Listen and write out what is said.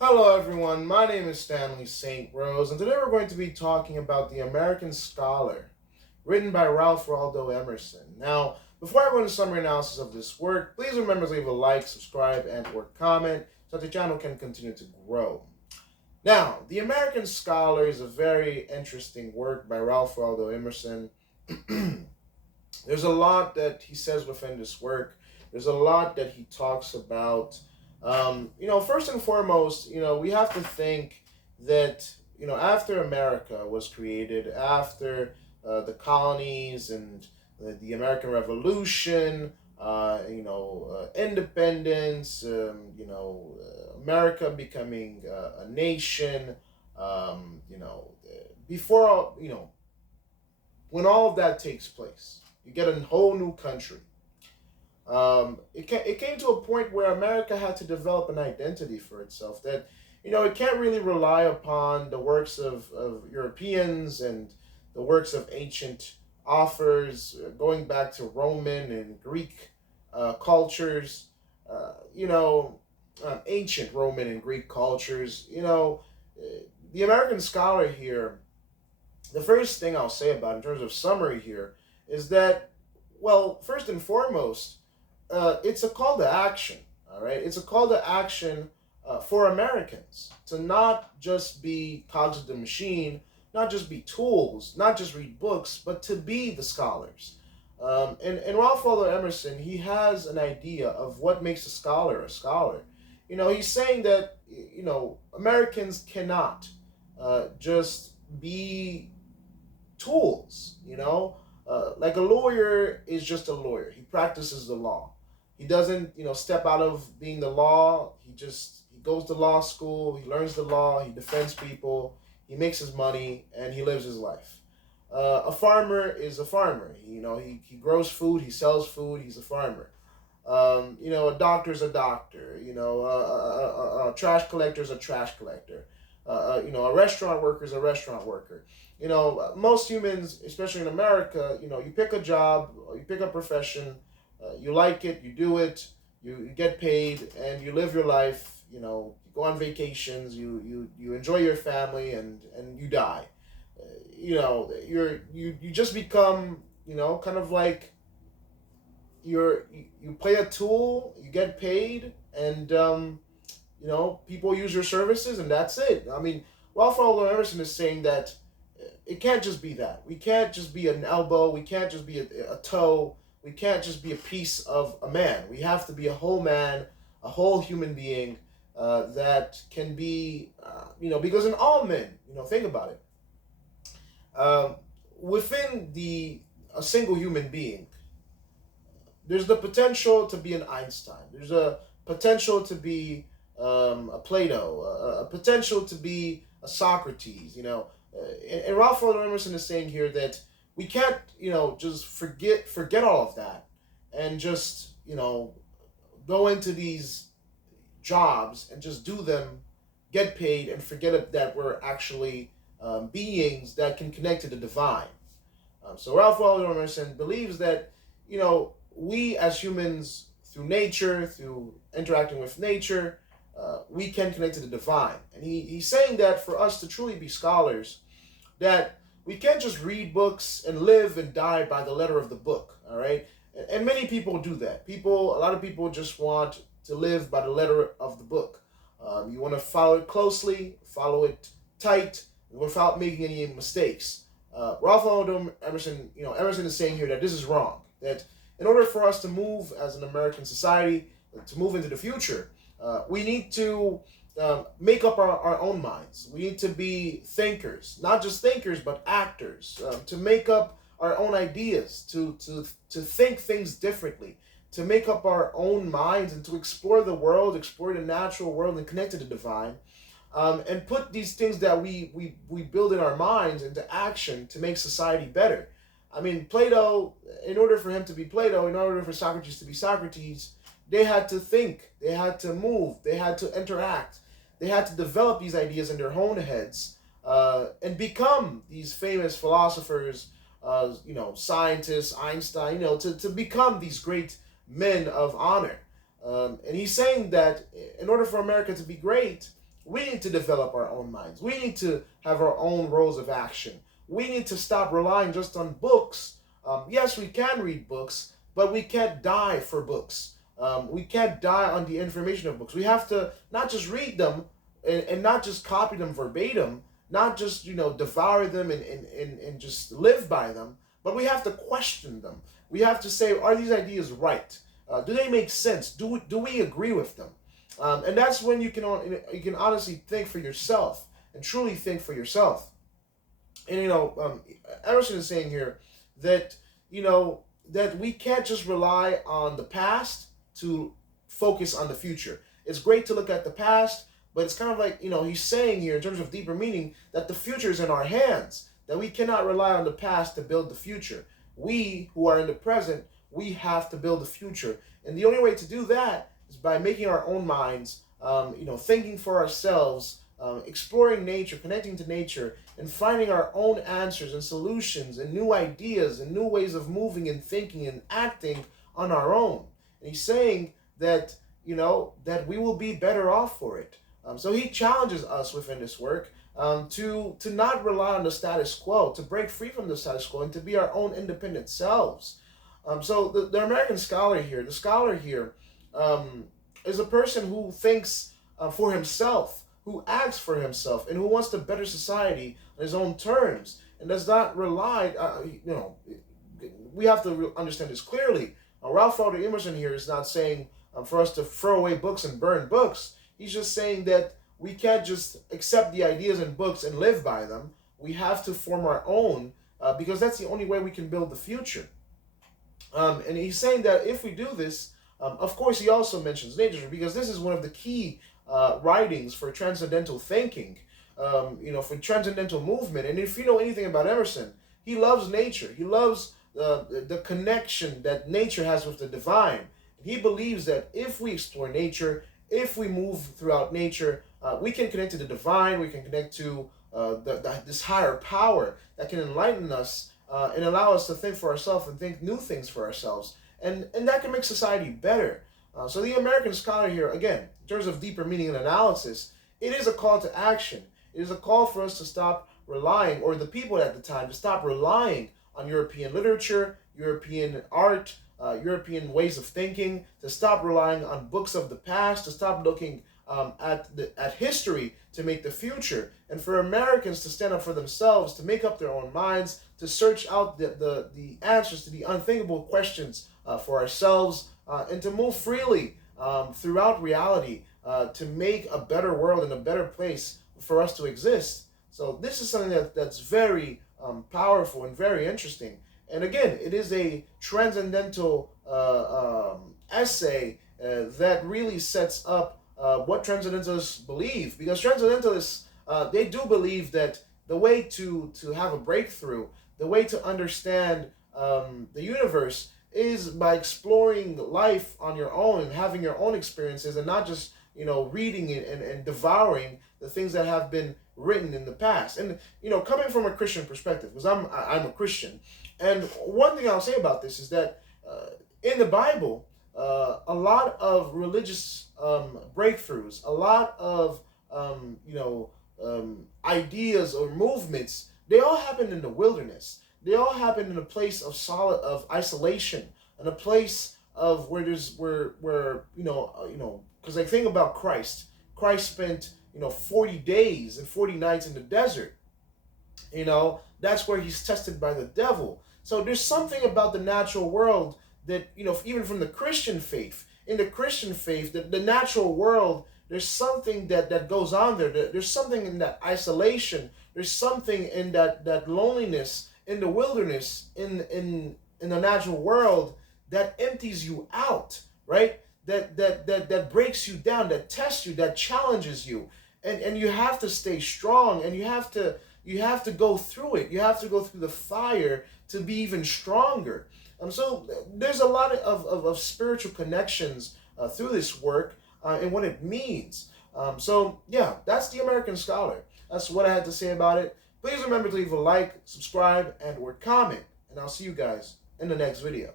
Hello, everyone. My name is Stanley St. Rose, and today we're going to be talking about The American Scholar, written by Ralph Waldo Emerson. Now, before I go into summary analysis of this work, please remember to leave a like, subscribe, and/or comment so that the channel can continue to grow. Now, The American Scholar is a very interesting work by Ralph Waldo Emerson. There's a lot that he says within this work. There's a lot that he talks about. First and foremost, we have to think that, after America was created, after the colonies and the American Revolution, independence, America becoming a nation, before, when all of that takes place, you get a whole new country. It came to a point where America had to develop an identity for itself that, it can't really rely upon the works of Europeans and the works of ancient authors, going back to Roman and Greek cultures, ancient Roman and Greek cultures. The American scholar here, the first thing I'll say about it in terms of summary here is that, well, first and foremost, it's a call to action. All right, it's a call to action for Americans to not just be cogs of the machine, not just be tools, not just read books, but to be the scholars. And Ralph Waldo Emerson, he has an idea of what makes a scholar a scholar. He's saying that Americans cannot just be tools. Like a lawyer is just a lawyer. He practices the law. He doesn't, step out of being the law. He goes to law school. He learns the law. He defends people. He makes his money and he lives his life. A farmer is a farmer. He grows food. He sells food. He's a farmer. A doctor's a doctor. A trash collector's a trash collector. A restaurant worker's a restaurant worker. Most humans, especially in America, you pick a job, you pick a profession, you like it, you do it, you get paid, and you live your life. You go on vacations, you enjoy your family, and you die. You just become, kind of like you play a tool, you get paid, and people use your services, and that's it. I mean, Ralph Waldo Emerson is saying that it can't just be that. We can't just be an elbow. We can't just be a toe. We can't just be a piece of a man. We have to be a whole man, a whole human being that can be, because in all men, think about it. Within a single human being, there's the potential to be an Einstein. There's a potential to be a Plato, a potential to be a Socrates. And Ralph Waldo Emerson is saying here that we can't, just forget all of that and just, go into these jobs and just do them, get paid, and forget that we're actually beings that can connect to the divine. So Ralph Waldo Emerson believes that, we as humans, through nature, through interacting with nature, we can connect to the divine. And he's saying that for us to truly be scholars, that we can't just read books and live and die by the letter of the book, all right? And many people do that. A lot of people just want to live by the letter of the book. You want to follow it closely, follow it tight, without making any mistakes. Ralph Waldo Emerson, Emerson is saying here that this is wrong. That in order for us to move as an American society, to move into the future, we need to make up our own minds. We need to be thinkers, not just thinkers, but actors, to make up our own ideas, to think things differently, to make up our own minds and to explore the world, explore the natural world and connect to the divine, and put these things that we build in our minds into action to make society better. I mean, Plato, in order for him to be Plato, in order for Socrates to be Socrates, they had to think, they had to move, they had to interact, they had to develop these ideas in their own heads and become these famous philosophers, scientists, Einstein, to become these great men of honor. And he's saying that in order for America to be great, We need to develop our own minds. We need to have our own roles of action. We need to stop relying just on books. Yes, we can read books, but we can't die for books. We can't die on the information of books. We have to not just read them and not just copy them verbatim, not just devour them and just live by them, but we have to question them. We have to say, are these ideas right? Do they make sense? Do we agree with them? And that's when you can honestly think for yourself and truly think for yourself. And Emerson is saying here that that we can't just rely on the past to focus on the future. It's great to look at the past, but it's kind of like he's saying here in terms of deeper meaning that the future is in our hands. That we cannot rely on the past to build the future. We who are in the present, we have to build the future, and the only way to do that is by making our own minds, thinking for ourselves, exploring nature, connecting to nature, and finding our own answers and solutions and new ideas and new ways of moving and thinking and acting on our own. And he's saying that that we will be better off for it. So he challenges us within this work to not rely on the status quo, to break free from the status quo, and to be our own independent selves. So the American scholar here, is a person who thinks for himself, who acts for himself, and who wants to better society on his own terms, and does not rely. We have to understand this clearly. Ralph Waldo Emerson here is not saying for us to throw away books and burn books. He's just saying that we can't just accept the ideas in books and live by them. We have to form our own, because that's the only way we can build the future. And he's saying that if we do this, of course, he also mentions nature, because this is one of the key writings for transcendental thinking, for transcendental movement. And if you know anything about Emerson, he loves nature. He loves the connection that nature has with the divine. He believes that if we explore nature, if we move throughout nature, we can connect to the divine. We can connect to this higher power that can enlighten us and allow us to think for ourselves and think new things for ourselves. And that can make society better. So the American scholar here, again, in terms of deeper meaning and analysis, it is a call to action. It is a call for us to stop relying, or the people at the time, to stop relying on European literature, European art, European ways of thinking, to stop relying on books of the past, to stop looking at history to make the future, and for Americans to stand up for themselves, to make up their own minds, to search out the answers to the unthinkable questions for ourselves, and to move freely throughout reality to make a better world and a better place for us to exist. So this is something that's very powerful and very interesting. And again, it is a transcendental essay that really sets up what transcendentalists believe. Because transcendentalists, they do believe that the way to have a breakthrough, the way to understand the universe, is by exploring life on your own and having your own experiences, and not just reading it and devouring the things that have been written in the past. And coming from a Christian perspective, because I'm a Christian, and one thing I'll say about this is that in the Bible, a lot of religious breakthroughs, a lot of ideas or movements, they all happened in the wilderness. They all happened in a place of isolation, in a place of because I think about Christ. Christ spent 40 days and 40 nights in the desert. That's where he's tested by the devil. So there's something about the natural world that even from the Christian faith, in the Christian faith, the natural world, there's something that goes on there. There's something in that isolation. There's something in that loneliness in the wilderness, in the natural world, that empties you out, right? That breaks you down, that tests you, that challenges you, and you have to stay strong, and you have to go through it. You have to go through the fire to be even stronger. So there's a lot of spiritual connections through this work and what it means. So yeah, that's the American Scholar. That's what I had to say about it. Please remember to leave a like, subscribe, and or comment. And I'll see you guys in the next video.